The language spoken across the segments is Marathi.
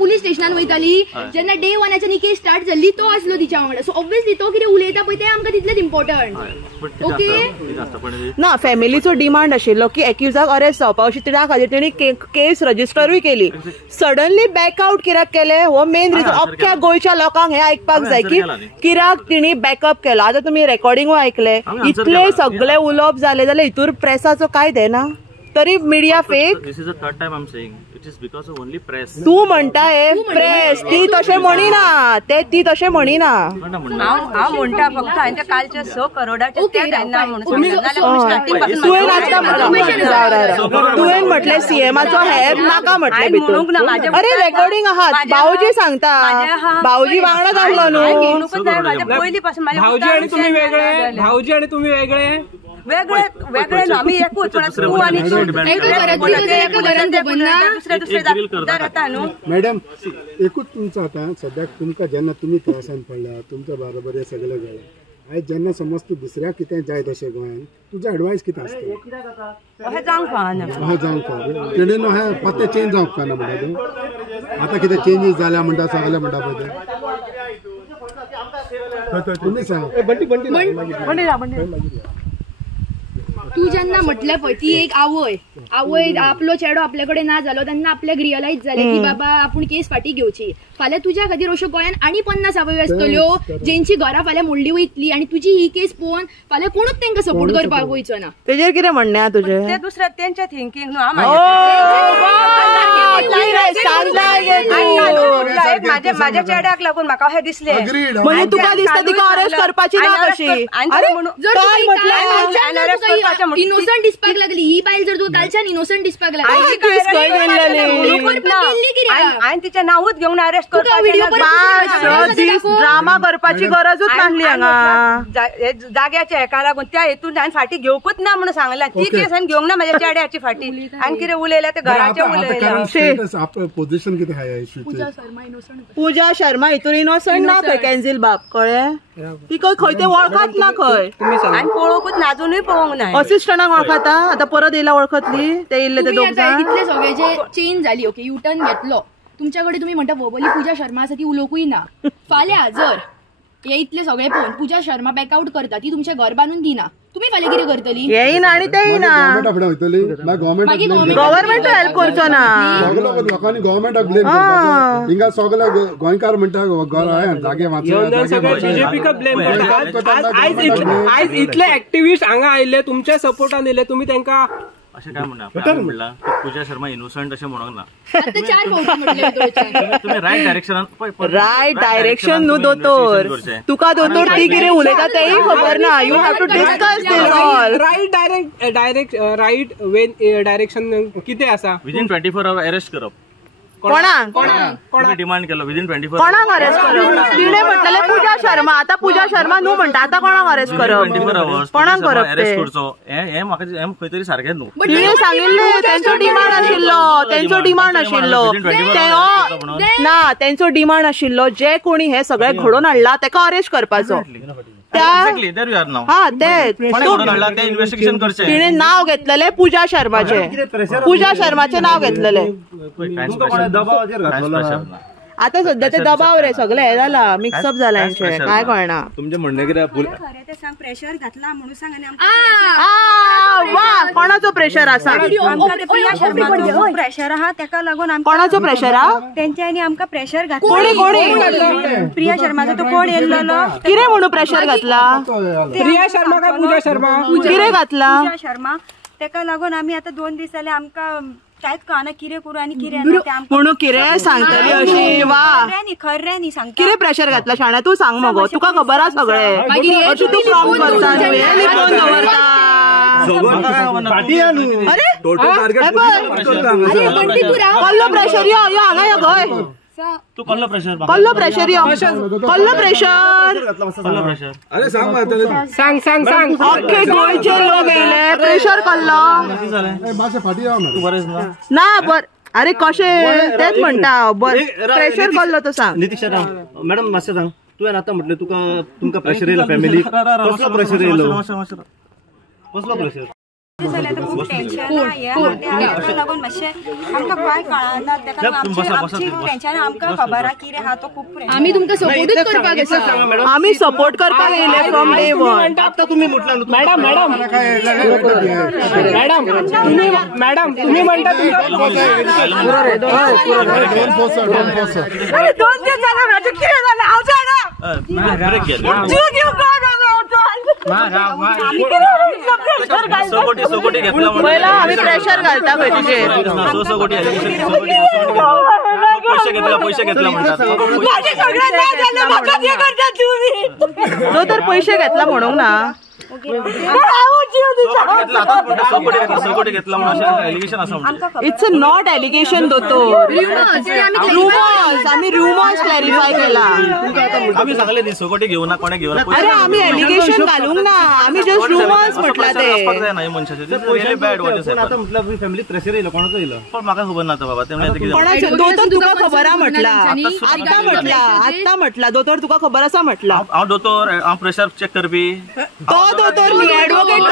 पुलीस स्टेशनान वयताली जेन्ना डे 1 केस स्टार्ट जाल्ली तो आसलो तिच्या वांगडा. सो ऑब्वियसली तो कितें उलयता पळय तें आमकां तितलेंच इम्पॉर्टंट. ओके ना फॅमिलीचो डिमांड आशिल्लो की एक्युजाक अरेस्ट जावपा अशी त्या खातीर तेणी केस रजिस्टरूय केली. सडनली बॅकआउट कित्याक केले हो मेन रिजन. अख्ख्या गोंयच्या लोकांक हे आयकपाक जाय की कित्याक तिणी बॅकअप केलो. आतां तुमी रेकॉर्डिंगूय आयकले इतले सगळे उलोवप जाले जाल्यार हितूर प्रेसाचो काय देना तरी मीडिया फेक. तू म्हणटा हे प्रेस ती तशें म्हणिना ती तशें म्हणिना. हांव म्हणटा फक्त हांच्या कालचे 6 करोडाचे तुवें म्हटलें सीएमाचो हेर नाका म्हटलें भितून. अरे रेकॉर्डिंग आहात भाऊजी सांगता भाऊजी वांगडाच आसलो न्हू. पयलीं पासून भाऊजी आणि तुम्ही वेगळे भाऊजी आणि तुम्ही वेगळे वेगळे वेगळे आम्ही एकूच तू आणि मॅडम एकूच तुमचं आता सद्याक तुमकां जेन्ना तुमी त्रासान पडल्या तुमच्या बरोबर हे सगळे घडलें आयज जेन्ना समज तूं दुसऱ्याक कितें जाय तशें गोंयांत तुजें एडवायस कितें आसता? अशें जावंक फावना. अशें जावंक फावना तेणे न्हू हे पत्ते चेंज जावंक फावना म्हणटा तूं. आतां कितें चेंजीस जाल्या म्हणटा सगळे म्हणटा पळय ते तुमी सांग. तू जेन्ना म्हटलें पळय ती एक आवय आपलो चेडो आपले कडेन ना जालो तेन्ना आपल्याक रियलायज जालें की बाबा आपूण केस फाटी घेवची. फाल्यां तुज्या खातीर अश्यो गोंयान आनी 50 आवय आसतल्यो जेंची घरां फाल्यां मोडली वयतली आनी तुजी ही केस पळोवन फाल्यां कोणूच तांकां सपोर्ट करपाक वयचो ना. तेजेर कितें म्हणणें तुजें? ते दुसऱ्या तेंच्या थिंकींग न्हू. माझ्या चेड्याक लागून म्हाका अशें दिसलें म्हणजे तुका दिसता तिका अरेस्ट करपाची ना कशी? इनोसंट दिसपाक लागली ही बायल जर तू कालच्यान इनोसंट दिसपाक लागली हांवें तिचें नांवूच घेवन अरेस्ट करपाक ड्रामा करपाची गरजूच नासली हांगा. जाग्याच्या हेका लागून त्या हेतून हांवें फाटी घेवपूच ना म्हणून सांगलां. ती केस हांवें घेवंक ना म्हाज्या चेड्याची फाटी. आनी कितें उलयल्या ते घराचें उलयल्या. पोझिशन कितें आहा पूजा शर्मा हितून इनोसंट ना खंय कॅन्झिल बाप कळ्ळें. ती खंय ते वळखात ना खंय आनी पळोवंकूच ना अजूनय पळोवंक ना. असिस्टंटाक वळखता आतां परत येयला वळखतली ते येयल्ले ते दोग जाण. इतले सगळे जे चेंज जाली ओके युटर्न घेतलो तुमच्या कडेन तुम्ही म्हणटा वर्बली पूजा शर्मा आसा ती उलोवंकूय ना. फाल्यां जर हे इतले सगळे पळोवन पूजा शर्मा बॅकआउट करता ती तुमच्या घर बांदून दिना तुम्ही फाल्यां कितें करतली? येयना आनी तेयना गव्हर्नमेंट हेल्प करचो ना. लोकांनी गव्हर्नमेंटाक ब्लेम करपाचो. हिंगा सगळे गोंयकार म्हणटा जागे आयज इतले एक्टिविस्ट हांगा आयले तुमच्या सपोर्टान येयले तुम्ही तांकां अशें काय म्हणला पूजा शर्मा इनोसंट अशें म्हणूंक ना. तुम्ही रायट डायरेक्शन न्हू दोतोर. तुका दोतोर ती कितें उलयता तेय खबर ना. You have to discuss this all. Right way direction कितें आसा? विदिन 24 hours अरेस्ट करप. कोणाक डिमांड केलो विदिन 24 hours. कोणाक अरेस्ट करप? तिणे म्हटलें पूजा शर्मा. आतां पूजा शर्मा न्हू म्हणटा आतां कोणाक अरेस्ट करप? 24 hours कोणाक करप अरेस्ट करचो हे म्हाका खंय तरी सारकें न्हू. तिणे सांगिल्लें तेंचो डिमांड आशिल्लो ना तेंचो डिमांड आशिल्लो जे कोणी हे सगळे घडोवन हाडला तेका अरेस्ट करपाचो. तिने नाव घेतलेले पूजा शर्माचे नाव घेतलेले. आता सध्या ते दबाव रे सगळे हे जाला मिक्सअप जाला काय कळना. तुमचे म्हणणें कितें? प्रेशर घातला म्हणून सांग. वा कोणाचो प्रेशर आसा? प्रेशर आहा तेका लागून कोणाचो प्रेशर आहा? तेंच्यांनी आमकां प्रेशर घातला. कोणी प्रिया शर्माचो तो कोण येयल्लो कितें म्हणून प्रेशर घातला? प्रिया शर्मा काय पूजा शर्मा कितें घातला? पूजा शर्मा तेका लागून आमी आतां 2 दीस जाले आमकां कांयच कळना कितें करू आनी कितें म्हणून कितें सांगतली अशी. वा खरें न्ही सांग. कितें प्रेशर घातला शाण्या तू सांग मगो. तुका खबर आसा सगळे अशी तू प्रॉम्प्ट करता लिपोवन दवरता. कसलो प्रेशर यो हांगा यो गोंय. तू कसलो प्रेशर कसलो प्रेशर अरे सांग सांग अख्खे गोंयचे लोक येयले प्रेशर कसलो ना बर. अरे कशें तेच म्हणटा प्रेशर कसलो तो सांग. नितीश मॅडम मातशें सांग. तुवें आतां म्हटलें तुमकां प्रेशर येयलो फॅमिली कसलो प्रेशर येयलो? कसलो प्रेशर? खूप टेन्शन लागून मातशें आमकां कांय कळना तेका आमची टेन्शन आमकां खबर आहा कितें आहा तो खूप आम्ही तुमकां सपोर्टूच करपाक आसा. आम्ही सपोर्ट करपाक येयले फ्रॉम डे वन. आता तुम्ही म्हटलं मॅडम तुम्ही म्हणता सोकोटी घेतला पहिला आम्ही प्रेशर घालता पळय तुजेर. पैसे घेतला म्हणतात तो तर पैसे घेतला म्हणून ना सोकोटी घेतला म्हणून एलिगेशन असं म्हणतात. इट्स अ नॉट एलिगेशन दोतोर. रुमर्स आम्ही रुमर्स क्लॅरिफाय केला. आम्ही सांगले ती सोकोटी घेऊ ना कोणी घेऊ ना. अरे आम्ही एलिगेशन घालूंक ना आम्ही जस्ट रुमर्स म्हटला ते. नाही मनशाचे बॅड वॉचेस आता म्हटलं फॅमिली प्रेशर येईल कोणाचं येईल पण म्हाका खबर ना बाबा ते कोणाचं दोतोर तुका खबर आहा म्हटला. आता म्हटला दोतोर तुका खबर आसा म्हटला. हांव दोतोर हांव प्रेशर चेक करपी तो दोतोर न्ही ऍडव्होकेट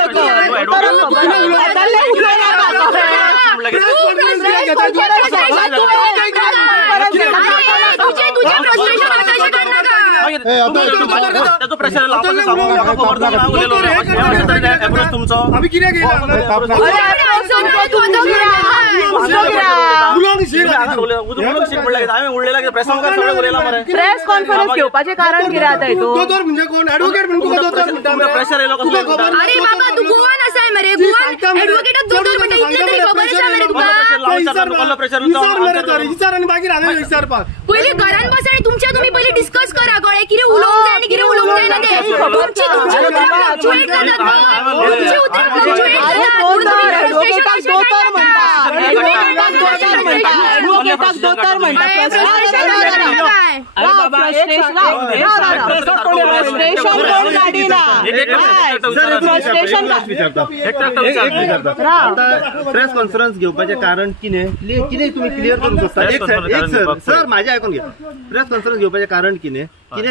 तुमचो आम्ही किती प्रेस कॉन्फरन्स घेवपाचें कारण कितें आतां हितून म्हणजे कोण ऍडव्होकेट म्हणून प्रेशर येयलो कसो अरे बाबा तू गोवान आसाय मरे गोवान ऍडव्होकेटच दोतोर म्हणटा इतलें तरी खबर आसा मरे तुका. विचार आणि बाकी राहणार विचारपाक पहिले घरान बसा आणि तुमच्या तुम्ही पहिले डिस्कस करा कळे कितें उलोवंक जाय आणि कितें उलोवंक जायना ते. तुमची उतरां फ्लक्च्युएट जातात न्ही. तुमची उतरां फ्लक्च्युएट जातात. ऍडव्होकेटाक दोतोर म्हणटा. ऍडव्होकेटाक दोतोर म्हणटा. प्रेस कॉन्फरन्स घेवपाचें कारण कितें तुम्ही क्लियर करूंक सोदता. सर माझे आयकून घे. प्रेस कॉन्फरन्स घेवपाचें कारण कितें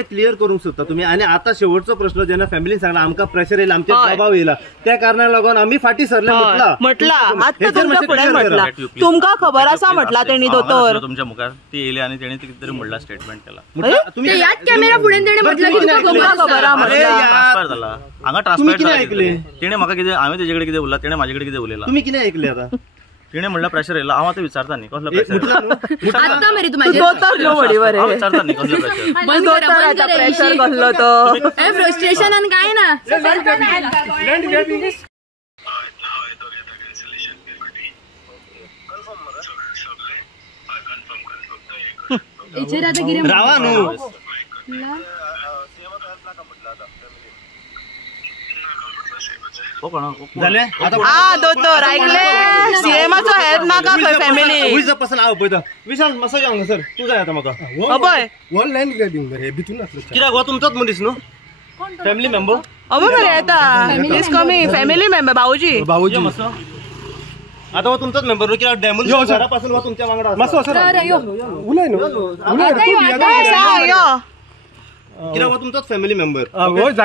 क्लियर करूंक सोदता तुम्ही. आणि आता शेवटचो प्रश्न जेन्ना फॅमिलीन सांगला आमकां प्रेशर येयला आमचे दबाव येयला त्या कारणाक लागून आम्ही फाटी सरले म्हटला. आता तुमच्या फुडें म्हटला तुमकां खबर आसा म्हटला तेणी दोतोर. तुमच्या मुखार ती येयली आणि तेणी कितें तरी म्हणला स्टेटमेंट केला. तुम्ही याच कॅमेरा फुडें तेणे म्हटलं की तुका खबर आसा ट्रान्सफर झाला हांगा ट्रान्सफर ऐकले तेणे म्हाका कितें हांवें तेजे कडेन कितें उरला तेणे म्हाजे कडेन कितें उलयला. तुम्ही कितें ऐकले आता तिणे म्हणला प्रेशर येयला हांव आतां विचारता न्ही कसलो प्रेशर आत्ता मरे तू माझ्या दोतोर न्हू वडी बरे. हांव विचारता न्ही कसलो प्रेशर. दोतोराचा प्रेशर घाल्लो तो. फ्रस्ट्रेशनान काय ना. रावा न्हू जाले आ दोतोर ऐकले सीएमाचो हेल्प नाका खंय फॅमिली पासून हांव पळयता. विशाल मसाज हांगा सर तू जाय आतां म्हाका अबय वन लँड ग्रॅबिंग हे भितून असलं कित्याक हो तुमचोच मनीस न्हू फॅमिली मेंबर. अबय बरें येता इज कमिंग फॅमिली मेंबर भाऊजी. भाऊजी मातसो आता हो तुमचोच मेंबर न्हू कित्याक डेमोलिशन घरापासून हो तुमच्या वांगडा मातसो उलय कित्याक हो तुमचोच फॅमिली मेंबर.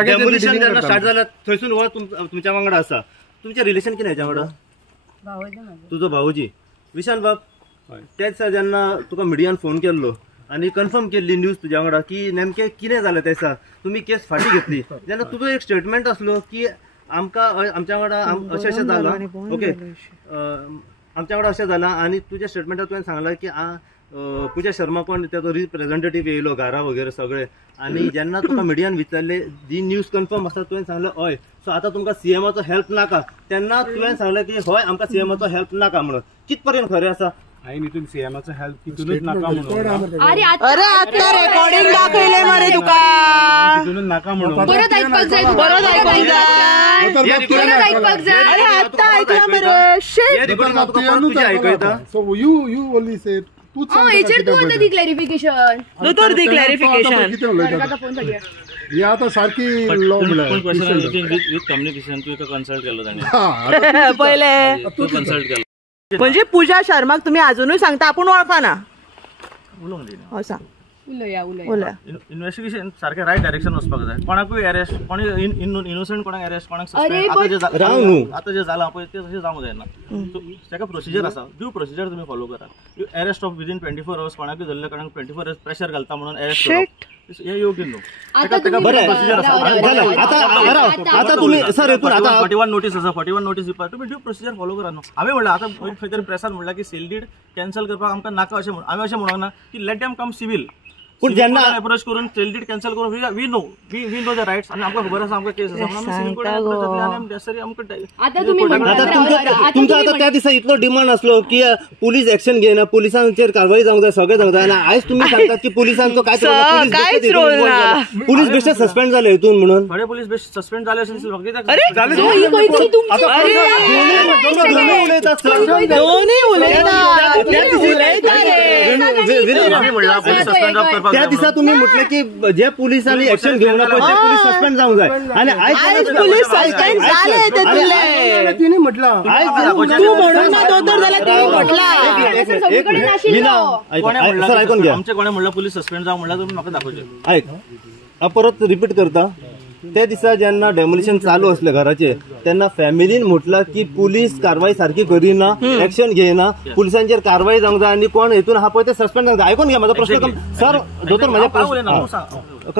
डेमोलिशन जेन्ना स्टार्ट जाल्यार थंयसून हो तुमच्या वांगडा आसा. तुमचें रिलेशन कितें हेच्या वांगडा. तुजो भाऊजी विशाल बाब तेच दिसा जेन्ना तुका मिडियान फोन केल्लो आणि कन्फर्म केल्ली न्यूज तुज्या वांगडा की नेमकें कितें जालें त्या दिसा तुमी केस फाटी घेतली जेन्ना तुजो एक स्टेटमेंट आसलो की आमच्या वांगडा अशें जालां ओके आमच्या वांगडा अशें जालां आणि तुज्या स्टेटमेंटात तुवें सांगलां की पूजा शर्मा कोण त्याचो रिप्रेझेंटेटिव्ह येयलो घरा वगैरे सगळे आणि जेन्ना तुका मिडियान विचारले जी न्यूज कन्फर्म आसा तुवें सांगलें हय सो आतां तुमकां सीएमाचो हेल्प नाका तेन्ना तुवें सांगलें की हय आमकां सीएमाचो हेल्प नाका म्हणून. कितपर्यंत खरें आसा. हांवें हितून सीएमाचो हेल्प तितूनच नाका म्हणून. अरे अरे आता रेकॉर्डिंग दाखयले मरे तुका. तितूनच नाका म्हणून. परत ऐकपाक जाय तू. परत ऐकूंक जाय. परत ऐकपाक जाय. अरे आता ऐकला मरे शिट. तुझे ऐकयता. सो यू ओनली से तूच हेचेर तू आता दी क्लॅरिफिकेशन. दोतोर दी क्लॅरिफिकेशन. ही आता सारकी लॉ विथ कम्युनिकेशन तू एका कन्सल्ट केलो ताणें पहिले तू कन्सल्ट केलो म्हणजे पूजा शर्माक तुम्ही अजूनही सांगता आपण वळखाना उलोवंक दिना. हो सांग. उलया इन्व्हेस्टिगेशन सारखे राईट डायरेक्शन वचपाक जाय. कोणाकूय अरेस्ट, कोणी इनोसंट कोणाक अरेस्ट, कोणाक अरे, आता जे जाला पळय ते तशें जावंक जायना. ताका प्रोसिजर आसा, ड्यू प्रोसिजर तुम्ही फॉलो करा. अरेस्ट ऑफ विदिन 24 hours कोणाकूय धरले कारण 24 hours प्रेशर घालता म्हणून अरेस्ट करप हे योग्य न्हू. आता तुम्ही सर येतून आता 41 नोटीस आसा, 41 नोटीस दिवपाक तुम्ही ड्यू प्रोसिजर फॉलो करा न्हू. हांवें म्हणला आतां खंय तरी प्रेसान म्हणला की सेल डीड कॅन्सल करपाक आमकां नाका अशें म्हणून. हांवें अशें म्हणूंक ना की लेट देम कम सिव्हिल, पूण जेन्ना अप्रोच करून सेल डीड कॅन्सल करून वी नो द रायट्स आणि आमकां खबर आसा आमकां केस आसा म्हणून आमी सिव्हिल कोर्टाक अप्रोच जातले आनी आमकां आता तुम्ही तुमचा आता त्या दिसा इतलो डिमांड असलो की पुलीस एक्शन घेना, पुलिसांचेर कारवाई जावंक जाय, सगळें जावंक जाय. आणि आयज तुम्ही सांगतात की पुलिसांचो कांयच रोल ना, पुलीस बेश्टे सस्पेंड जाले हितून म्हणून. थोडे पुलीस बेस्ट सस्पेंड झाले असेल त्या दिसा तुम्ही म्हटले की जे पुलिसांनी एक्शन घेऊन ते पुलीस सस्पेंड जावंक जाय. आणि आयज पुलीस सस्पेंड झाले ते तिने म्हटलं तू म्हणून ना दोतर जाल्यार ते म्हटला. सर ऐकून घ्या, आमचे कोणे म्हणलं पुलीस सस्पेंड जावं म्हणलं तुम्ही म्हाका दाखोवचे. ऐक परत रिपीट करता. त्या दिसा जेन्ना डेमोलिशन चालू असले घराचे तेन्ना फॅमिलीन म्हटलं की पुलीस कारवाई सारखी करिना, एक्शन घेयना, पुलिसांचेर कारवाई जावंक जाय आणि कोण हेतून हा पळय ते सस्पेंड जावंक जाय. ऐकून घ्या माझा प्रश्न. सर दोतोर माझ्या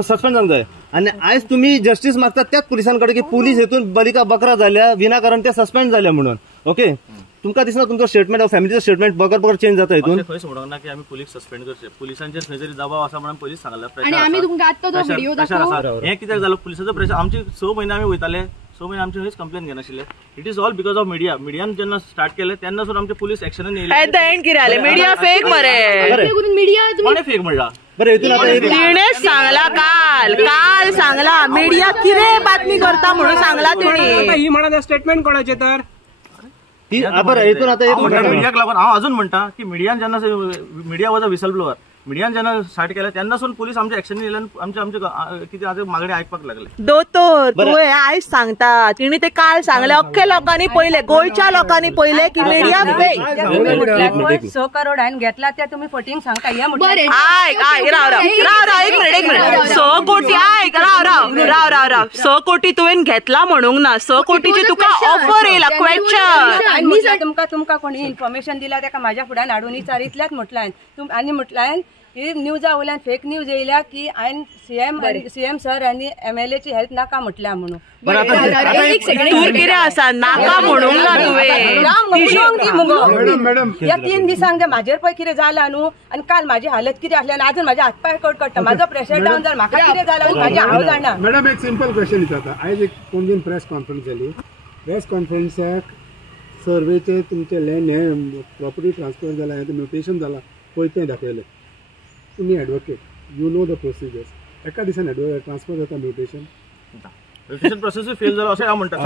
सस्पेंड जावंक जाय. आणि आयज तुम्ही जस्टिस मागतात त्याच पुलिसांकडे की पुलीस हेतून बलिका बकरा झाल्या विनाकारण त्या सस्पेंड झाल्या म्हणून. ओके, तुमका दिसना तुमचं स्टेटमेंट फॅमिलीचं स्टेटमेंट बगर चेंज जाता हितून. खंयच म्हणूंक ना की आम्ही पुलीस सस्पेंड करचे, पुलिसांचेर खंय तरी दबाव आसा म्हणून पुलीस सांगला. आणि आम्ही तुमकां आत्ता तो व्हिडिओ दाखवू. हे कित्याक जालो प्रेशर आमची 6 महिने आम्ही वयताले, 6 महिने आमचे खंयच कंप्लेन घेनाशिल्ले. It is all because of media. मीडियान जेन्ना स्टार्ट केले तेन्नासून आमचे पुलीस एक्शन येयले. ऍट द एंड कितें जालें, मीडिया फेक मरे. मीडिया कोणे फेक म्हणला? बरं हितून आता तिणेच सांगला काल सांगला मीडिया कितें बातमी करता म्हणून सांगला तिणे. ही म्हणा स्टेटमेंट कोणाचे तर हितून आता एक मीडियाक लागून हांव अजून म्हणटा की media was a whistle blower. मीडियान जेन्ना स्टार्ट केलं तेन्नासून पुलीस आमच्या एक्शन येयले, आमचे कितें आतां मागणी आयकपाक लागले. दोतोर तूं हे आयज सांगता, तिणे ते काल सांगले, अख्ख्या लोकांनी पळयले, गोंयच्या लोकांनी पळयले की मीडिया फेक. 6 करोड हांवें घेतला त्या तुम्ही फटींग सांगता. हे एक मिनिट 6 कोटी राव 6 कोटी तुवें घेतला म्हणूंक ना, 6 कोटीची तुका ऑफर येयला. क्वेश्चन तुमका कोणी इन्फॉर्मेशन दिला त्या माझ्या फुड्यान हाडून विचारितल्याच म्हटल्यान आनी म्हटल्यान ही न्यूजा वयल्यान फेक न्यूज येयल्या की हांवें सीएम सर आनी MLA ची हेल्प नाका म्हटल्या म्हणून. तूं कितें आसा नाका म्हणूंक ना तुवें. या 3 दिसांक म्हाजेर पळय कितें जालां न्हू, आनी काल म्हाजी हालत कितें आसली आनी आजून म्हाजे हातपाय कडकडटा, म्हाजो प्रेशर डावन जाला, म्हाका कितें जालां म्हाजे हांव जाणा. मॅडम एक सिंपल क्वेश्चन विचारता. आयज एक पणजेन प्रेस कॉन्फरन्स जाली. प्रेस कॉन्फरन्साक सर्वेचे तुमचे लँड हे प्रॉपर्टी ट्रान्सफर जाला, हे म्युटेशन जाला पळय तें दाखयलें. तुम्ही advocate, you know the procedures. एका दिसान ट्रान्सफर जाता म्युटेशन प्रोसेस फेल झाला अशें हांव म्हणटा.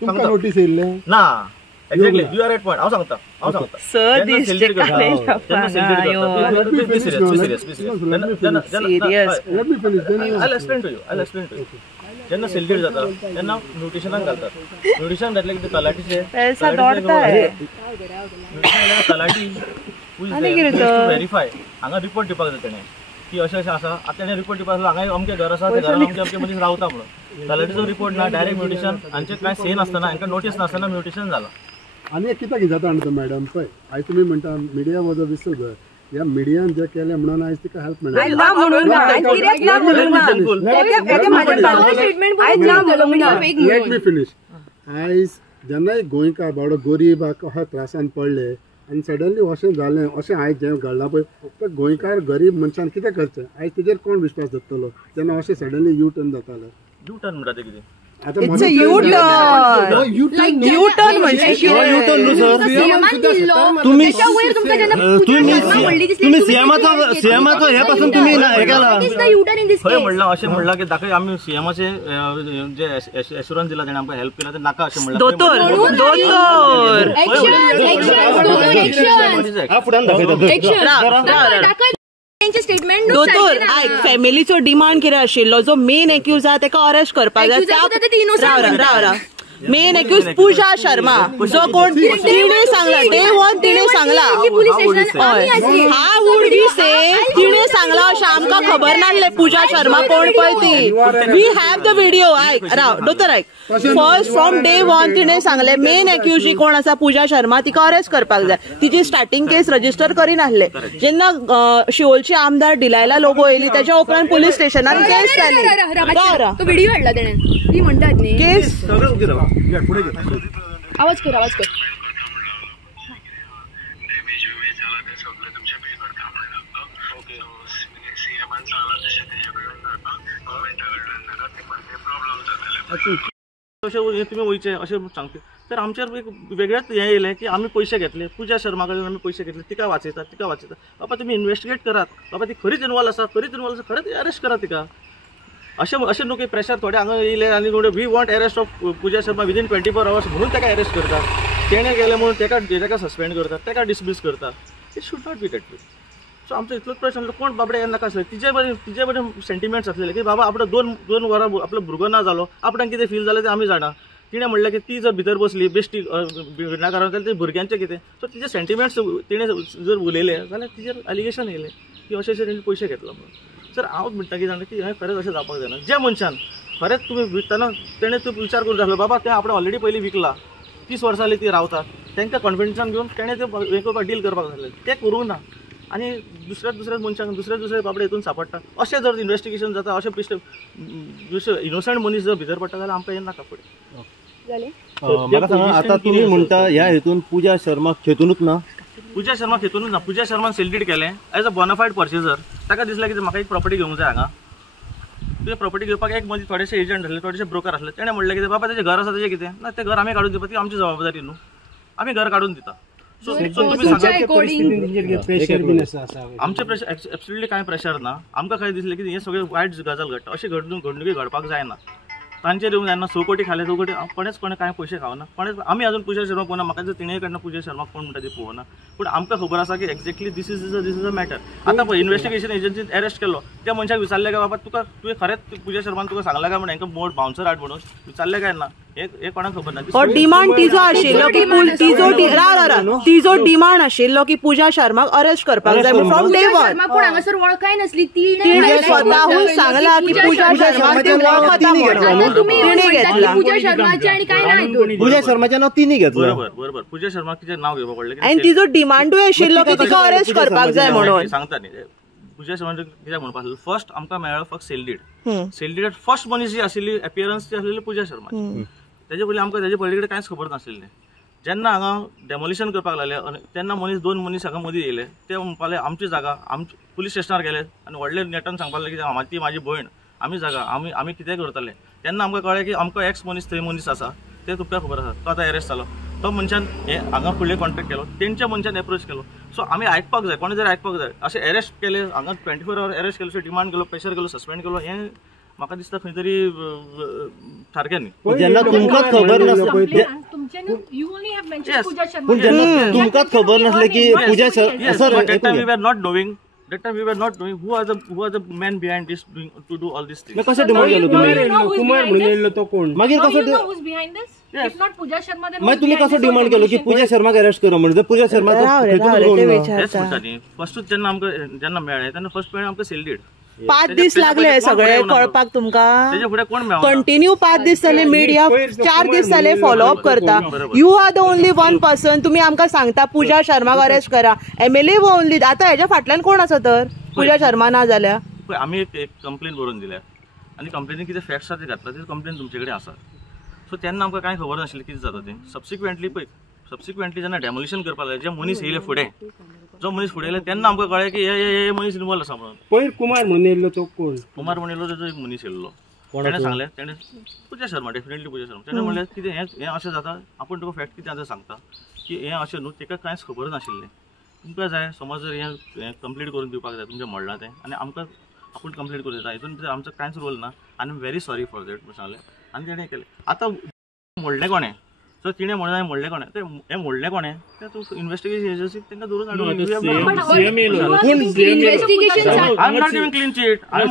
तुमकां नोटीस येयल्ले ना exactly you are at point. हांव सांगता जेन्ना सेल्डीड जाता तेन्ना म्युटेशनाक घालतात. म्युटेशन घातले की तलाटीचे तलाटी व्हेरीफाय हांगा रिपोर्ट दिवपाक जाय तेणें की अशें अशें आसा. आतां तेणें रिपोर्ट दिवपाक जाय हांगा अमकें घर आसा, त्या घरान अमके मनीस रावता म्हणून. तलाटीचो रिपोर्ट ना, डायरेक्ट म्युटेशन. हांचे कांय से नासतना हांकां नोटीस नासतना म्युटेशन जालां. आनी एक कित्याक जाता जाणा तो मॅडम पळय, आयज तुमी म्हणटा media was a whistle blower. ह्या मिडियान जे केलें म्हणून आयज तिका हेल्प मेळना. Let me finish. आयज जेन्ना एक गोंयकार बाबडो गरीबाक अशा त्रासान पडले आनी सडनली अशें जालें, अशें आयज जें घडलां पळय, तर गोंयकार गरीब मनशान कितें करचें? आयज तेजेर कोण विश्वास दवरतलो जेन्ना अशें सडनली यू टर्न जातालो? यू टर्न म्हणटा ते कितें? It's a U-turn. U-turn म्हणजे तुम्ही सीएमाचो हे पासून तुम्ही हे केला खंय म्हणला अशें म्हणला की दाखय आमी सीएमाचे जे एश्युरन्स दिला तेणे आमकां हेल्प केला ते नाका अशें म्हणला. दोतोर फुड्यान दाखयता. दोतोर आयक, फॅमिलीचो डिमांड कितें आशिल्लो, जो मेन एक्यूज आहा तेका अरेस्ट करपाक जाय. मेन एक्यूज पूजा शर्मा जो कोण तिने सांगला डे वन तिने सांगला हा वूड बी से तिने सांगला अशें आमकां खबर नासलें पूजा शर्मा कोण पळय ती वी हॅव द व्हिडिओ आयक राव दोतोर आयक फर्स्ट फ्रॉम डे वन तिने सांगले मेन एक्यूज जी कोण आसा पूजा शर्मा तिका अरेस्ट करपाक जाय तिची स्टार्टिंग केस रजिस्टर करी नासले जेन्ना शिवोलची आमदार डिलायला लोबो येयली त्याच्या उपरांत पुलीस स्टेशनान केस जाली तो व्हिडिओ हाडला तेणे ती म्हणतात न्ही केस आवाज कर तुम्ही वयचे अशें सांगता तर आमचेर एक वेगळेच हें येयलें की आमी पयशे घेतले पूजा शर्मा कडल्यान आमी पयशे घेतले तिका वाचयतात बाबा तुम्ही इन्व्हेस्टिगेट करात बाबा ती खरीच इन्वॉल्व आसा खरेंच अरेस्ट करा तिका अशें न्हू की प्रेशर थोडे हांगा येयले आनी we want arrest of Pooja Sharma within 24 hours म्हणून ताका अरेस्ट करतात तेणे गेले म्हणून ताका सस्पेंड करतात ताका डिसमिस करतात it should not be that way so आमचो इतलोच प्रश्न कोण बाबडे यें नाका आसले तिजे बरें सेंटिमेंट्स आसलेले की बाबा आपलो दोन वरां आपलो भुरगो ना जालो आपणाक कितें फील जालें तें आमी जाणा तिणें म्हणलें की ती जर भितर बसली बेश्टी विनाकारण जाल्यार ते भुरग्यांचें कितें सो तिचे सेंटिमेंट्स तिणें जर उलयले जाल्यार तिचेर एलिगेशन येयलें की अशें तेणें पयशे घेतलो म्हणून सर हांव म्हणटा की जाणा की हें खरेंच अशें जावपाक जायना ज्या मनशान खरेंच तुमी विकतना तेणें तो विचार करूंक जाय बाबा तें आपण ऑलरेडी पयलीं विकला 30 वर्सां जालीं ती रावतात तांकां कॉन्फिडन्सान घेवन तेणें तें हें करपाक डील करपाक जाय तें करूंक ना आनी दुसऱ्या मनशांक दुसरे बाबडे हितून सांपडटा अशें जर इन्व्हेस्टिगेशन जाता अशें दुसरे इनोसंट मनीस जर भितर पडटा जाल्यार आमकां हें नाका फुडें म्हाका सांगा आतां तुमी म्हणटा ह्या हितून पूजा शर्मा खेतूनूच ना पूजा शर्मान सेल डीड केलें एज अ बोनाफायड पर्चेजर ताका दिसलें की म्हाका एक प्रॉपर्टी घेवंक जाय हांगा तुवें प्रॉपर्टी घेवपाक एक मदीं थोडेशे एजंट आसले थोडेशे ब्रोकर आसले तेणें म्हणलें कितें बाबा तेजें घर आसा तेजें कितें ना तें घर आमी काडून दिवपाक ती आमची जबाबदारी न्हू आमी घर काडून दिता सो तुमी सांगा आमचे प्रेशर एब्सोल्युटली कांय प्रेशर ना आमकां खंय दिसलें की हें सगळें वायट गजाल घडटा अशी घडणुकी घडपाक जायना तांचेर येवन जेन्ना 6 कोटी खाले 2 कोटी कोणें कांय पयशे खावना कोणेच आमी अजून पूजा शर्मा पळोवना म्हाका जर तिणेय कडनं पूजा शर्मा कोण म्हणटा ती पळोवना पूण आमकां खबर आसा की exactly this is a matter आतां पळय इन्व्हेस्टिगेशन एजन्सीन अरेस्ट केलो त्या मनशाक विचारलें काय बाबा तुवें खरेंच पूजा शर्मान तुका सांगलां काय म्हणून हांकां मोड बाउन्सर हाड म्हणून विचारलें काय ना हे कोणाक खबर ना डिमांड तिजो आशिल्लो की तिजो डिमांड आशिल्लो की पूजा शर्माक अरेस्ट करपाक जाय फ्रॉम डे वन कोण हांगासर वळखाय नासली तिणे स्वताहून सांगला की पूजा शर्मा ती वळखता म्हणून तिणे घेतला पूजा शर्माचे आणि काय ना हितून पूजा शर्माचें नांव तिनी घेतलं बरोबर पूजा शर्माचें नांव घेवपाक पडलें आनी तिजो डिमांडूय आशिल्लो की तिका अरेस्ट करपाक जाय म्हणून सांगता न्ही पूजा शर्मा कित्याक म्हणपाक लागलो फर्स्ट आमकां मेळ्ळो फक्त सेल डीड फर्स्ट मनीस जी आशिल्ली एपियरन्स जी आसलेली पूजा शर्माची तेजे पयलीं आमकां तेजे पयलीं कडेन कांयच खबर नासलेलें जेन्ना हांगा डेमोलिशन करपाक लागले तेन्ना दोन मनीस हांगा मदीं येयले ते म्हणपाक आमची जागा आमच्या पुलीस स्टेशनार गेले आनी व्हडले नेटान सांगपाक लागले की ती म्हाजी भयण आमी जागा आमी कितें करतले तेन्ना आमकां कळ्ळें की आमकां एक्स मनीस थंय मनीस आसा ते तुमकां खबर आसा तो आतां अरेस्ट जालो तो मनशान हे हांगा फुडले कॉन्टेक्ट केलो तेंच्या मनशान एप्रोच केलो सो आमी आयकपाक जाय कोणें जर आयकपाक जाय अशें अरेस्ट केले हांगा 24 hours अरेस्ट केलो डिमांड केलो प्रेशर केलो सस्पेंड केलो हें म्हाका दिसता खंय तरी सारकें न्ही जेन्ना तुमकांच खबर नासलें तुमकांच खबर नासलें की पूजा sir That time we were not knowing who are the men behind this to do all these things. कसं डिमांड केलो तुम्ही कुमार म्हणलेलो तो कोण मागीर कसं If not Pooja Sharma, then मग तुम्ही कसं डिमांड केलो की पूजा शर्माक अरेस्ट करा म्हणजे पूजा शर्मा फर्स्ट जेन्ना आमकां जेन्ना मेळ्ळें तेन्ना फर्स्ट वेळ आमकां सेल डीड 5 दीस लागले सगळे कळपाक तुमकां तेजे फुडें कोण मेळ्ळो कंटिन्यू 5 दीस जाले मिडिया 4 दीस जाले फॉलोअप करता you are the only one person तुम्ही आमकां सांगता पूजा शर्माक अरेस्ट करा MLA ओनली आता हेच्या फाटल्यान कोण आसा तर पूजा शर्मा ना जाल्यार आमी एक कंप्लेन बरोवन दिल्या आनी कंप्लेनीन कितें फॅक्ट्स आसा ते घातला ती कंप्लेन तुमचे कडेन आसा सो तेन्ना आमकां कांय खबर नाशिल्लें कितें जाता तें सबसिक्वेंटली जेन्ना डेमोलिशन करपाक लागले जे मनीस येयले फुडें जो मनीस फुडें येयले तेन्ना आमकां कळ्ळें की हे मनीस इन्वॉल्व आसा म्हणून पयर कुमार म्हणून येयल्लो तो कोण कुमार म्हणून येयलो तेजो एक मनीस येयल्लो तेणें सांगलें तेणें पूजा शर्मा डेफिनेटली पूजा शर्मा तेणें म्हणलें कितें हें अशें जाता आपूण तुका फॅक्ट कितें आतां सांगता की हें अशें न्हू तेका कांयच खबर नाशिल्लें तुमकां जाय समज जर हें कंप्लीट करून दिवपाक जाय तुमचें म्हणलां तें आनी आमकां आपूण कंप्लीट करूं येता हितून आमचो कांयच रोल ना आनी I am very sorry for that म्हणून सांगलें आनी तेणें केलें आतां म्हणलें कोणें सो तिणें म्हणलें हांवें म्हणलें कोणें तें हें म्हणलें कोणें तें तूं इन्व्हेस्टिगेशन एजन्सीक तांकां धरून हाडून क्लीन चीट हांवें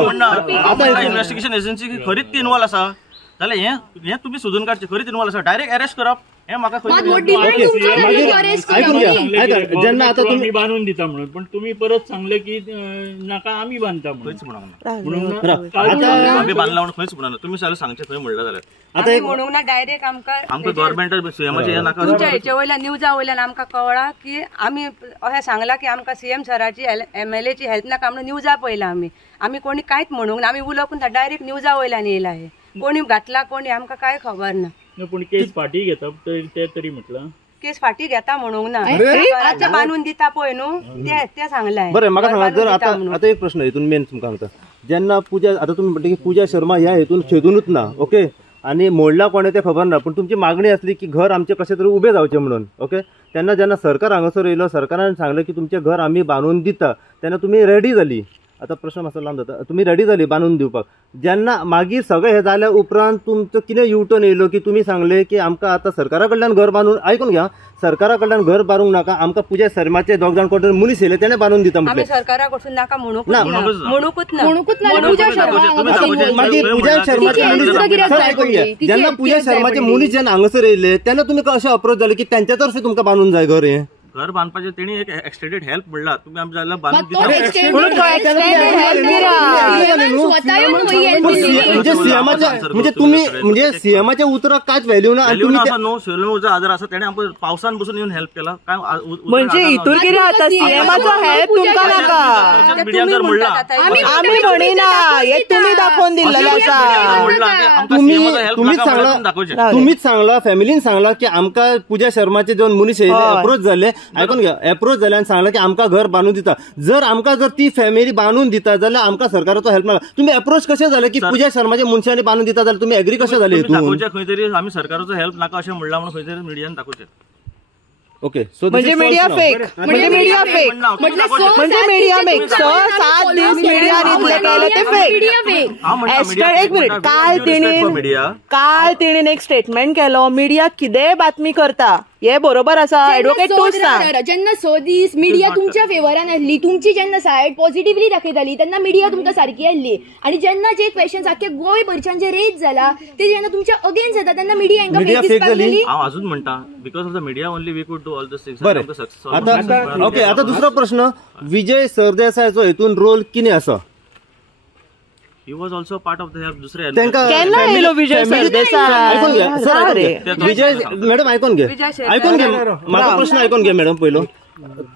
म्हणना इन्व्हेस्टिगेशन एजन्सी खरीच ती इन्वॉल्व आसा जाल्यार हे तुम्ही सोदून काडचे खरी तुम्हाला डायरेक्ट अरेस्ट करप हे म्हाका जेन्ना आता तुम्ही बांधून दिता म्हणून पण तुम्ही परत सांगले की नाका आम्ही बांधता आम्ही बांधला म्हणून खंयच म्हणना तुम्ही सगळं सांगचे खंय म्हणलं जाल्यार आता एक म्हणून ना डायरेक्ट आमकां गव्हर्नमेंट सीएमाचे हे नाका तुमच्या हेचे वयल्यान न्यूजा वयल्यान आमकां कळ्ळा की आमी अशें सांगला की आमकां सीएम सराची MLA ची हेल्प नाका म्हणून न्यूजा पळयला आमी कोणी कांयच म्हणूंक ना आमी उलोवंक ना डायरेक्ट न्यूजा वयल्यान येयला हे कोणी घातला कोणी आमकां काय खबर ना पण केस फाटी घेता ते तरी म्हटलं केस फाटी घेता म्हणूंक ना घराच्या बांधून दिता पळय न्हू ते सांगलाय बरं म्हाका सांगा जर आता एक प्रश्न हेतून मेन तुमकां सांगता जेन्ना पूजा आता तुम्ही म्हणटा की पूजा शर्मा ह्या हेतून शेदूनच ना ओके आणि मोडला कोणे ते खबर ना पण तुमची मागणी असली की घर आमचे कशे तरी उभे जावचे म्हणून ओके तेन्ना जेन्ना सरकार हांगासर येयलो सरकारान सांगलें की तुमचे घर आमी बांदून दिता तेन्ना तुम्ही रेडी जाली आता प्रश्न मातसो लांब जाता तुम्ही रेडी जाली बांदून दिवपाक जेन्ना मागीर सगळें हें जाल्या उपरांत तुमचो कितें युटर्न येयलो की तुम्ही सांगले की आमकां आतां सरकारा कडल्यान घर बांदून आयकून घ्या सरकारा कडल्यान घर बांदूंक नाका आमकां पूजा शर्माचे दोग जाण कोण मनीस येयले तेणे बांदून दिता आमी सरकारा कडसून नाका म्हणूंकूच ना मागीर पूजा शर्माचे मनीस आयकून घ्या जेन्ना पूजा शर्माचे मनीस जेन्ना हांगासर येयले तेन्ना तुमी कशें अप्रोच जाले की त्यांच्या तर्फे तुमकां बांदून जाय घर हें घर बांधपाचे तेणी एक एक्सटेंडेड हेल्प म्हणला तुम्ही आमच्या जाल्यार बांधून दिता म्हणजे तुम्ही म्हणजे सीएमाच्या उतराक कांयच व्हॅल्यू ना न्हू आजार आसा तेणे आमकां पावसान बसून येवन हेल्प केला काय म्हणजे हितून कितें जाता सीएमाचो हेल्प तुमकां नाका मिडियान म्हणला आमी म्हणिना हे तुम्ही दाखोवन दिल्लेले आसा तुम्हीच सांगला फॅमिलीन सांगला की आमकां पूजा शर्माचे दोन मनीस येयले अप्रोच जाले आयकून घ्या अप्रोच जाले आनी सांगला की आमकां घर बांदून दिता जर आमकां जर ती फॅमिली बांदून दिता जाल्यार आमकां सरकाराचो हेल्प नाका तुम्ही अप्रोच कशें जाले की पूजा शर्माच्या मनशांनी बांदून दिता जाल्यार तुम्ही एग्री कशें जाले खंय तरी आमी सरकाराचो हेल्प नाका अशें म्हणला म्हणून खंय तरी मिडियान दाखोवचें ओके सो म्हणजे मीडिया फेक म्हणजे मीडिया फेक म्हणजे मीडिया फेक 6-7 दीस मीडियान इतले केले ते फेक एस्टर एक मिनिट काल तेणीन एक स्टेटमेंट केलो मीडिया कितें बातमी करता हे बरोबर आसा एडवोकेट तूच सांग जेन्ना 6 दीस मिडिया तुमच्या फेवरान आसली तुमची जेन्ना सायड पॉझिटिव्हली दाखयताली तेन्ना मिडिया तुमकां सारकी आसली आणि जेन्ना जे क्वेश्चन्स आख्खे गोंयभरच्यान जे रेज जाला ते जेन्ना तुमच्या अगेन्स्ट जाता तेन्ना मिडिया हांकां फेक दिसपाक लागली हांव अजून म्हणटा because of the media only we could do all this things बरें आता ओके आता दुसरो प्रश्न विजय सरदेसायचो हेतून रोल कितें आसा He was also part of the दुसरे केन्ना येयलो विजय सरदेसाय विजय मॅडम आयकून घे म्हाका प्रश्न आयकून घे मॅडम पयलो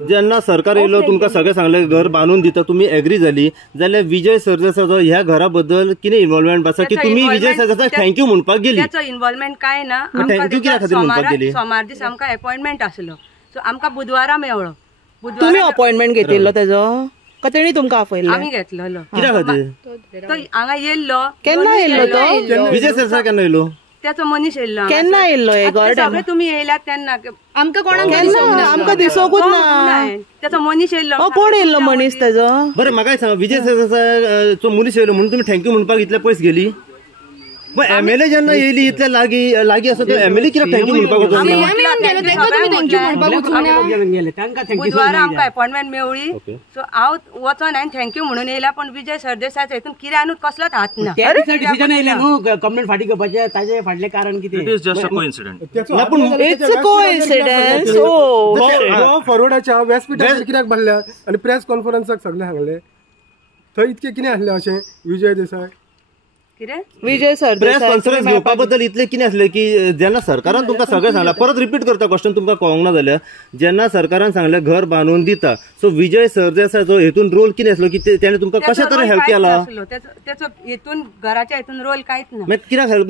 जेन्ना सरकार येयलो तुमकां सगळें सांगलें घर बांदून दिता तुम्ही एग्री जाली जाल्यार विजय सरदेसायचो ह्या घरा बद्दल कितें इन्वॉल्वमेंट आसा की तुम्ही विजय सरदेसाय थँक्यू म्हणपाक गेली त्याचो इन्वॉल्वमेंट काय ना थँक्यू कित्या खातीर म्हणपाक गेली सोमार दीस आमकां अपॉइंटमेंट आसलो सो आमकां बुधवारा मेळ्ळो तुम्ही अपॉइंटमेंट घेतिल्लो तेजो का तेणी तुमकां आफयल्लो आमी घेतलेलो कित्या खातीर तो हांगा येयल्लो केन्ना येयल्लो तो विजय सरदेसाय केन्ना येयलो त्याचो मनीस येयल्लो केन्ना येयल्लो हे घर सगळे तुम्ही येयल्यात तेन्ना आमकां कोणाक केन्ना आमकां दिसोकूच ना त्याचो मनीस येयल्लो कोण येयल्लो मनीस तेजो बरें म्हाका सांग विजय सरदेसायचो मनीस येयलो म्हणून तुम्ही थँक्यू म्हणपाक इतले पयस गेली पण MLA जेन्ना येयली इतले लागीं आसा तो MLA कित्याक थँक्यू म्हणपाक बुधवारा आमकां अपॉइंटमेंट मेळ्ळी सो हांव वचोन हांवें थँक्यू म्हणून येयला पण विजय सरदेसायचो हितून कित्यानूच कसलोच हात ना डिसिजन येयलें न्हू कंप्लेंट फाटी घेवपाचें ताजे फाटलें कारण कितें it is just a coincident it's a coincidence ओ फॉरवर्डाच्या व्यासपीठाचेर कित्याक बांदल्या आनी प्रेस कॉन्फरन्साक सगळे सांगले थंय इतके कितें आसलें अशें विजय देसाय विजय सर प्रेस कॉन्फरन्स घेवपा बद्दल इतले कितें आसलें की जेन्ना सरकारान तुमकां सगळें सांगलां परत रिपीट करता क्वेश्चन तुमकां कळोंक ना जाल्यार जेन्ना सरकारान सांगलें घर बांदून दिता सो विजय सरदेसायचो हेतून रोल कितें आसलो की तेणे तुमकां कशा तरेन हेल्प केला त्याचो हेतून घराच्या हेतून रोल कांयच ना मागीर कित्याक हेल्प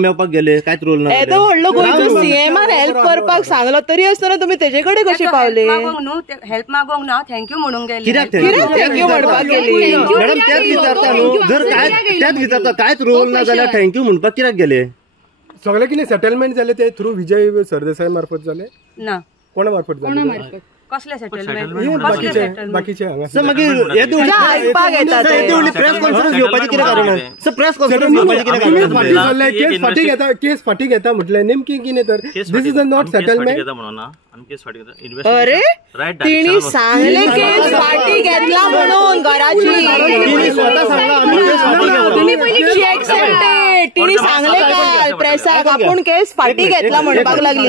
मेळपाक गेले कांयच रोल ना येदो व्हडलो गोंयचो सीएमान हेल्प करपाक सांगलो तरी आसतना तुमी तेजे कडेन कशे पावले हेल्प मागोंक ना थँक्यू म्हणूंक गेले कित्याक थँक्यू म्हणपाक गेली मॅडम त्याच विचारता न्हू जर त्याच विचारता कांयच रोल ना जाल्यार थँक्यू म्हणपाक कित्याक गेले सगळे कितें सेटलमेंट जाले ते थ्रू विजय सरदेसाय मार्फत जाले ना कोणा मार्फत जाले कसले सेटलमेंट बाकीचे सर मागीर हे आयकपाक येता प्रेस कॉन्फरन्स घेवपाची कितें कारण सर प्रेस कॉन्फरन्स घेवपाची कितें कारण केस फाटी घेता म्हटलें नेमकी कितें तर दिस इज नॉट सेटलमेंट अरे तिणी सांगले केस फाटी घेतला म्हणून घराची स्वतः सांगला आम्ही केस फाटी घेतला तुम्ही पयली चेक सेंटेन्स तिने सांगले काल प्रेसाक आपण केस फाटी घेतला म्हणपाक लागली.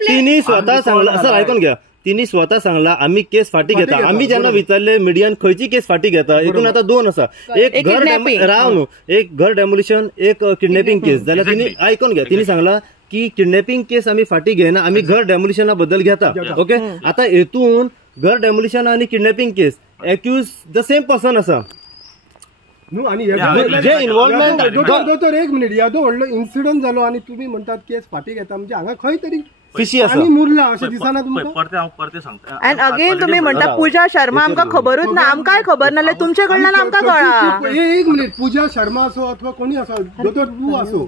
तिने स्वतः सांगला असं ऐकून घ्या. तिने स्वतः सांगला आम्ही केस फाटी घेता. आम्ही ज्यांना विचारले मीडियान खंयची केस फाटी घेता, एकूण आता 2 आसा. एक घर डेमोलिशन, एक किडनॅपिंग केस. जाल्यार तिने ऐकून घ्या, तिने सांगला की किडनॅपिंग केस आम्ही फाटी घेना, आम्ही घर डेमोलिशना बद्दल घेता. ओके, आता हेतून घर डेमोलिशन आणि kidnapping case accuse the same person आसा आणि जे इन्व्हॉल्वमेंट. दोतोर एक मिनिट, यादो व्हडलो इन्सिडंट जालो आणि तुम्ही म्हणतात केस फाटी घेता म्हणजे हांगा खंय तरी फिशी आसा मुरला अशें दिसना तुमकां. परते सांगता. अँड अगेन तुम्ही म्हणता पूजा शर्मा आमकां खबरूच ना, आमकांय खबर नासलें, तुमचे कडल्यान आमकां कळ्ळा. एक मिनिट, पूजा शर्मा असो अथवा कोणी असो, दोतोर तूं असो,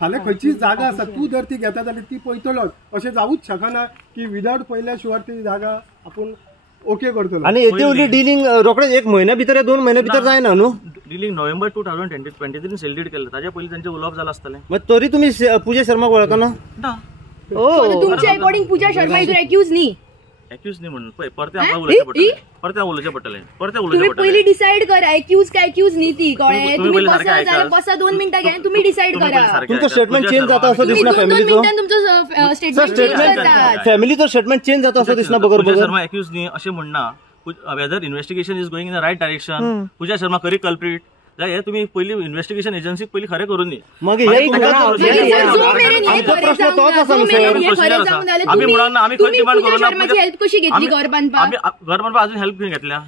फाल्यां खंयची जागा आसा तूं जर ती घेता जाल्यार ती पळयतलोच. अशें जावूच शकना की विदाउट पयल्या शिवाय ती जागा आपूण ओके करतलो. आणि येते डिलिंग रोखडेच 1 महिन्या भितर 2 महिन्या भितर जायना न्हू. डिलिंग नोव्हेंबर 2023 सेलिब्रेट केलं, ताच्या पयलीं त्यांचे उलोवप जालां आसतलें. मग तरी तुम्ही पूजा शर्माक वळखना. तुमच्या अकॉर्डिंग पूजा शर्मा इथून एक्यूज न्ही. एक्यूज न्ही म्हणून परते आमकां उलोवचें पडटलें. परते उलोवचें पडटलें. तुम्ही पयली डिसाइड करा एक्यूज काय एक्यूज न्ही ती. कळ्ळें? तुम्ही बसा 2 मिनिटां घ्या, तुम्ही डिसाइड करा. तुमचं स्टेटमेंट चेंज जाता असं दिसना फॅमिलीचो. तुमचं स्टेटमेंट फॅमिलीचो स्टेटमेंट चेंज जाता असं दिसना. पूजा शर्मा एक्यूज न्ही अशें म्हणना. Whether investigation is going in the right direction, Pooja Sharma खरी कल्प्रीट, हे तुम्ही पहिली इन्व्हेस्टिगेशन एजन्सीक पहिली खरें करून दी. आम्ही म्हणून आम्ही खंय डिमांड करूना. हेल्प कशी घेतली घर बांधपाक? घर बांधपाक अजून हेल्प घेतल्या.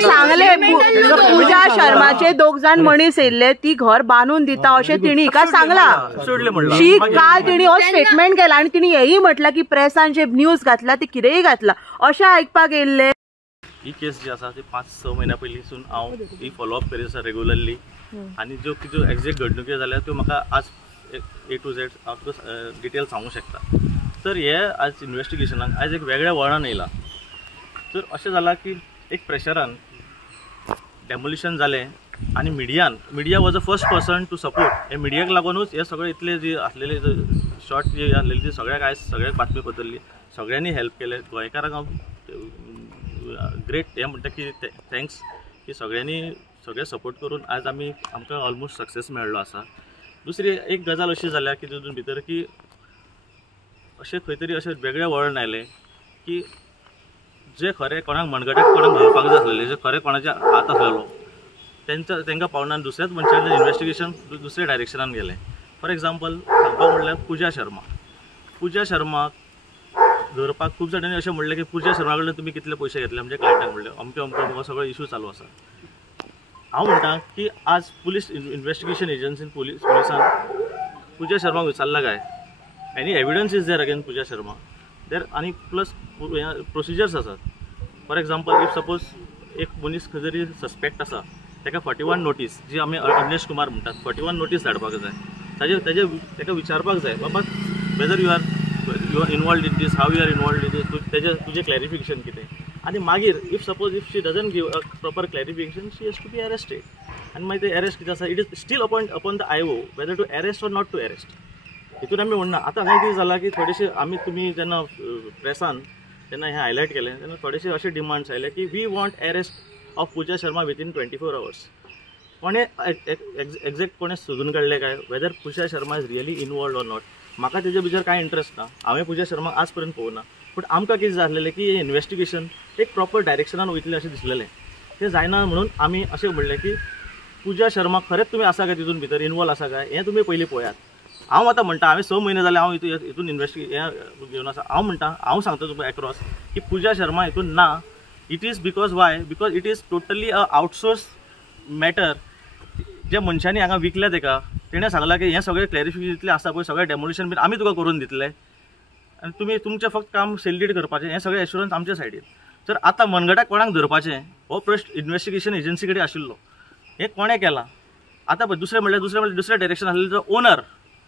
सांगले पूजा शर्माचे 2 जाण मनीस येयल्ले, ती घर बांधून दिता अशें तिणी हिका सांगला. शी काल तिणी हो स्टेटमेंट केला आणि तिणी हेही म्हटला की प्रेसान जे न्यूज घातला ते कितेंय घातला अशें आयकपाक येयल्ले. ही केस जी आसा ती 5-6 महिन्या पयलींसून हांव ही फॉलोअप करीत आसा रेग्युलरली. आनी ज्यो एक्झॅक्ट घडणुकी जाल्या त्यो म्हाका आज A to Z हांव तुका डिटेल सांगूं शकता. तर हे आज इन्व्हेस्टिगेशनाक आज एक वेगळ्या वळणान येयला. तर अशें जाला की एक प्रेशरान डेमोलिशन जालें आनी media was a first person to support. हे मिडियाक लागूनच हे सगळे इतले जे आसलेले शॉर्ट जे आसलेले ती सगळ्याक आयज सगळ्याक बातमी पतरली, सगळ्यांनी हेल्प केले. गोंयकारांक हांव ग्रेट हे म्हणटा की थँक्स की सगळे सपोर्ट करून आज आमकां ऑलमोस्ट सक्सेस मेळ्ळो आसा. दुसरी एक गजाल अशी जाल्या की तितून भितर की अशें खंय तरी अशें वेगळें वळण आयलें की जे खरें कोणाक मनगटाक कोणाक धरपाक जाय आसलेले, जे खरें कोणाचे हात आसलेलो तांकां पावनान दुसऱ्याच मनशाचें इन्व्हेस्टिगेशन दुसऱ्या डायरेक्शनान गेलें. फॉर एग्जाम्पल सांगपाक म्हणल्यार पूजा शर्माक धरपाक खूब जाणांनी अशें म्हणलें की पूजा शर्मा कडल्यान तुमी कितले पयशे घेतले आमच्या क्लायंटाक म्हणलें अमके हो सगळो इशू चालू आसा. हांव म्हणटा की आज पुलीस इन्व्हेस्टिगेशन एजन्सीन पुलिसान पूजा शर्माक विचारला काय, any evidence is there again Pooja Sharma there. आनी प्लस प्रोसिजर्स आसात. फॉर एग्जाम्पल इफ सपोज एक मनीस खंय तरी सस्पेक्ट आसा, ताका 41 नोटीस जी आमी अग्नेश कुमार म्हणटात 41 नोटीस धाडपाक जाय. ताका विचारपाक जाय बाबा whether you are involved in this, how you are involved in this, तुजें क्लॅरिफिकेशन कितें. आनी मागीर if she doesn't give a proper clarification she has to be arrested. आनी मागीर ते अरेस्ट कितें आसा it is still upon the IO whether to arrest or not to arrest. हितून आमी म्हणना. आतां हांगा कितें जालां की थोडेशे तुमी जेन्ना प्रेसान जेन्ना हें हायलायट केलें तेन्ना थोडेशे अशे डिमांड्स आयले की we want arrest of Pooja Sharma within 24 hours. कोणें एक्झॅक्ट कोणें सोदून काडलें काय whether Pooja Sharma is really involved or not. म्हाका तेजे भितर कांय इंट्रस्ट ना. हांवें पूजा शर्मा आज पर्यंत पळोवना. पूण आमकां कितें जाल्लें की हें इन्व्हेस्टिगेशन एक प्रॉपर डायरेक्शनान वयतलें अशें दिसलेलें. तें जायना म्हणून आमी अशें म्हणलें की पूजा शर्मा खरेंच तुमी आसा काय तितून भितर इनवॉल्व आसा काय हें तुमी पयलीं पळयात. हांव आतां म्हणटा हांवें 6 म्हयने जाले हांव हितून हें घेवन आसा. हांव सांगता तुमकां एक्रॉस की पूजा शर्मा हितून ना. It is because because it is totally a outsource matter. जे मनशांनी हांगा विकल्या ताका तेणें सांगलां की हें सगळें क्लॅरिफिकेशन इतलें आसा पळय सगळें डेमोलिशन बीन आमी तुका करून दितले आनी तुमी तुमचें फक्त काम सेलिडेट करपाचें. हें सगळें एश्युरन्स आमचे सायडीन. तर आतां मनगटाक कोणाक धरपाचें हो प्रश्न इन्व्हेस्टिगेशन एजन्सी कडेन आशिल्लो. हें कोणें केलां आतां पळय. दुसरें डायरेक्शन आसलें जो ओनर,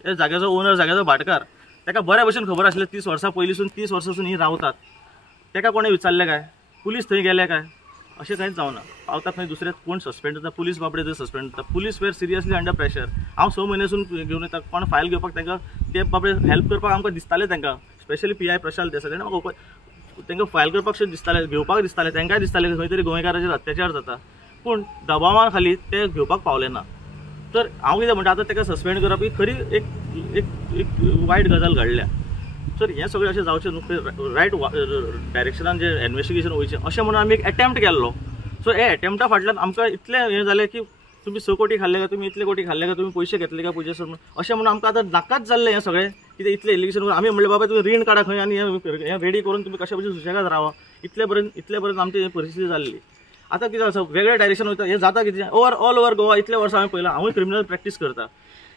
हे जाग्याचो ओनर, जाग्याचो भाटकार, ताका बऱ्या भशेन खबर आसलें 30 वर्सां पयलींसून 30 वर्सांसून ही रावतात. ताका कोणें विचारलें काय, पुलीस थंय गेले काय, अशें कांयच जावना. पावता खंय दुसरे कोण सस्पेंड जाता, पुलीस बाबडे थंय सस्पेंड जाता. पुलीस वेर सिरियसली अंडर प्रेशर. हांव 6 म्हयनेसून घेवन येता. कोण फायल घेवपाक तांकां ते बाबडे हेल्प करपाक आमकां दिसतालें. तांकां स्पेशली PI प्रशांत देसाय तेणें म्हाका तांकां फायल करपाक दिसतालें, घेवपाक दिसतालें. तांकांय दिसतालें खंय तरी गोंयकाराचेर अत्याचार जाता. पूण दबावा खाली ते घेवपाक पावले ना. तर हांव कितें म्हणटा, आतां ताका सस्पेंड करप ही खरी एक वायट गजाल घडल्या. तर हें सगळें अशें जावचें न्हू, रायट डायरेक्शनान जे इन्व्हेस्टिगेशन वयचें अशें म्हणून आमी एक अटेम्प्ट केल्लो. सो हे अटेम्प्टा फाटल्यान आमकां इतलें हें जालें की तुमी 6 कोटी खाल्ले काय, तुमी इतले कोटी खाल्ले काय, तुमी पयशे घेतले काय पुजा सर म्हणून अशें म्हणून आमकां आतां नाकाच जाल्लें हें सगळें. कितें इतलें एलिगेशन करून आमी म्हणलें बाबा तुमी रीण काडा खंय आनी हें रेडी करून तुमी कशा भशेन सुशेगाद रावा. इतले पर्यंत आमची ही परिस्थिती जाल्ली. आतां कितें आसा, वेगळें डायरेक्शन वयता. हें जाता कितें, ऑल ओवर गोवा इतले वर्सां हांवें पळयलां. हांवूय क्रिमिनल प्रॅक्टीस करता.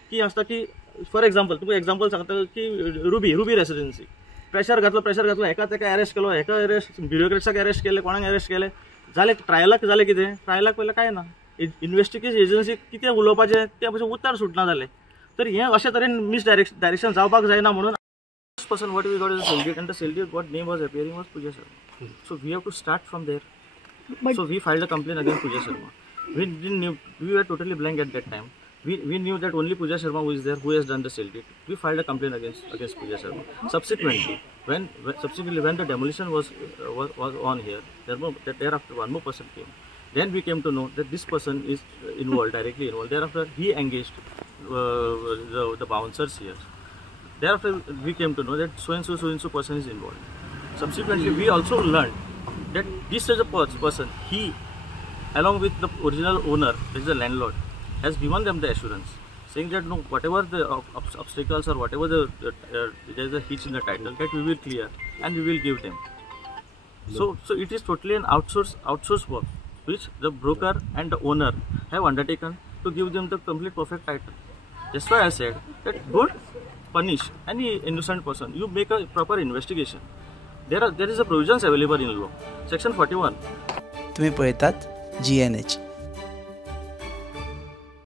की आसता की फॉर एक्झाम्पल तुमकां एक्झाम्पल सांगता की रुबी रेसिडेन्सी प्रेशर घातलो एका तेका अरेस्ट केलो, एका अरेस्ट ब्युरोक्रेट्साक अरेस्ट केले, कोणाक अरेस्ट केले. जालें ट्रायलाक जालें कितें, ट्रायलाक पयलें कांय ना. इन्व्हेस्टिगेशन एजन्सी कितें उलोवपाचें तें भशेन उतर सुटना जालें. तर हें अशें तरेन डायरेक्शन जावपाक जायना म्हणून person what we got is sale deed and the sale deed what name was appearing was Pooja Sharma. So we have to start from there. So we filed a complaint against Pooja Sharma. We were totally blank at that time. We knew that only Pooja Sharma who is there, who has done the sale deed. We filed a complaint against Pooja Sharma. Subsequently, when the demolition was on here, thereafter one more person came. Then we came to know that this person is directly involved. Thereafter he engaged the bouncers here. Thereafter we came to know that so and so person is involved. Subsequently, we also learned that this is a person, he along with the original owner, that is the landlord, has given them the assurance saying that no, whatever the obstacles or whatever there is a hitch in the title, that we will clear and we will give them. So it is totally an outsourced work which the broker and the owner have undertaken to give them the complete perfect title. That's why I said that don't punish any innocent person. You make a proper investigation. There is a provisions available in law. Section 41. तुम्ही पळयतात GNH.